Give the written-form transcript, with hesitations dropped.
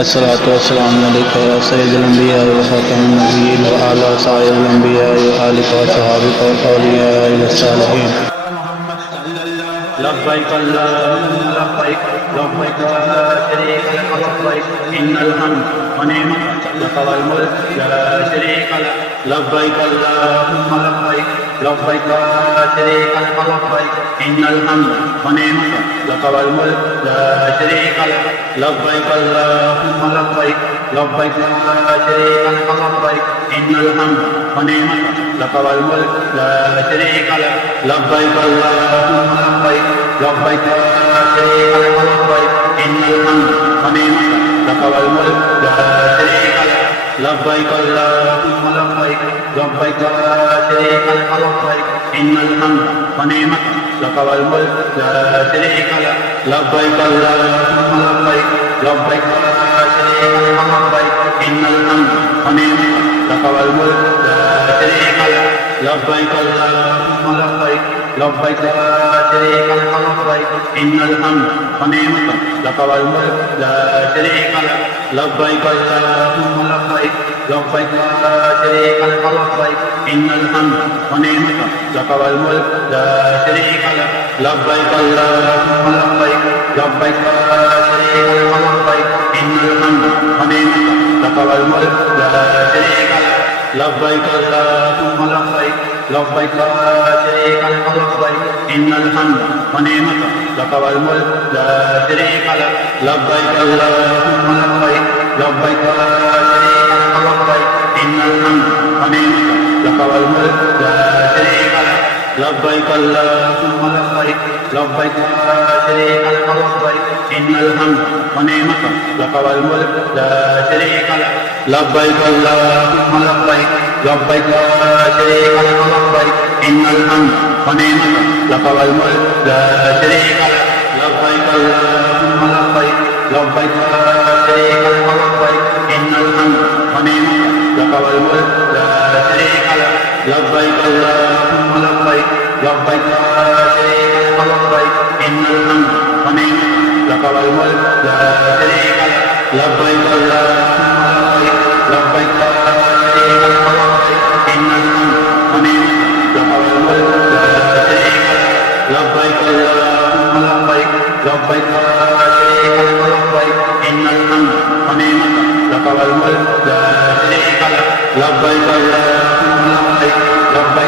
अस्सलातु वस्सलामु अलैका या सय्यिदल अंबिया व खातमुन नबिय्यीन व अला साइरिल अंबिया व आलिका व सहाबिका व औलिया व सालिहीन। लब्बैक अल्लाहुम्मा लब्बैक लब्बैक ला शरीका लक लब्बैक इन्नल हम्द व निअमत लक वल मुल्क ला शरीका लक लब्बैक अल्लाहुम्मा लब्बैक लब्बैक ला शरीका लक लब्बैक इन्नल हम्द व निअमत लक वल मुल्क ला शरीका लक लब्बैक अल्लाहुम्मा लब्बैक लब्बैक ला शरीका लक लब्बैक इन्नल हम्द व निअमत लक वल मुल्क ला शरीका लक लब्बैक अल्लाहुम्मा लब्बैक लब्बैक ला शरीका लक लब्बैक इन्नल हम्द व निअमत लक वल मुल्क ला शरीका लक लब्बैक अल्लाहुम्मा लब्बैक लब्बैक ला शरीका लक लब्बैक इन्नल हम्द व निअमत लक वल मुल्क ला शरीका लक लब्बैक अल्लाहुम्मा लब्बैक लब्बैक ला शरीका लक लब्बैक इन्नल हम्द व निअमत लक वल मुल्क ला शरीका लक लब्बैक अल्लाहुम्मा लब्बैक लब्बैक ला शरीका लक लब्बैक इन्नल हम्द व निअमत लक वल मुल्क ला शरीका लक लब्बैक अल्लाहुम्मा लब्बैक लब्बैक ला शरीका लक लब्बैक इन्नल हम्द व निअमत लक वल मुल्क ला शरीका लक लब्बैक अल्लाहुम्मा लब्बैक लब्बैक ला शरीका लक लब्बैक इन्नल हम्द व निअमत लक वल मुल्क ला शरीका लक लब्बैक अल्लाहुम्मा लब्बैक लब्बैक ला शरीका लक लब्बैक इन्नल हम्द व निअमत लक वल मुल्क ला शरीका लक लब्बैक अल्लाहुम्मा लब्बैक लब्बैक ला शरीका लक लब्बैक इन्नल हम्द व निअमत लक वल मुल्क ला शरीका लक लब्बैक अल्लाहुम्मा लब्बैक लब्बैक ला शरीका लक लब्बैक इन्नल हम्द व निअमत लक वल मुल्क ला शरीका लक लब्बैक अल्लाहुम्मा लब्बैक लब्बैक ला शरीका लक लब्बैक इन्नल हम्द व निअमत लक वल मुल्क ला शरीका लक लब्बैक अल्लाहुम्मा लब्बैक लब्बैक ला शरीका लक लब्बैक इन्नल हम्द व निअमत लक वल मुल्क ला शरीका लक लब्बैक अल्लाहुम्मा लब्बैक लब्बैक ला शरीका लक लब्बैक इन्नल हम्द व निअमत लक वल मुल्क ला शरीका लक लब्बैक अल्लाहुम्मा लब्बैक लब्बैक ला शरीका लक लब्बैक इन्नल हम्द व निअमत लक वल मुल्क ला शरीका लक लब्बैक अल्लाहुम्मा लब्बैक लब्बैक ला शरीका लक लब्बैक इन्नल हम्द व निअमत लक वल मुल्क ला शरीका लक लब्बैक अल्लाहुम्मा लब्बैक लब्बैक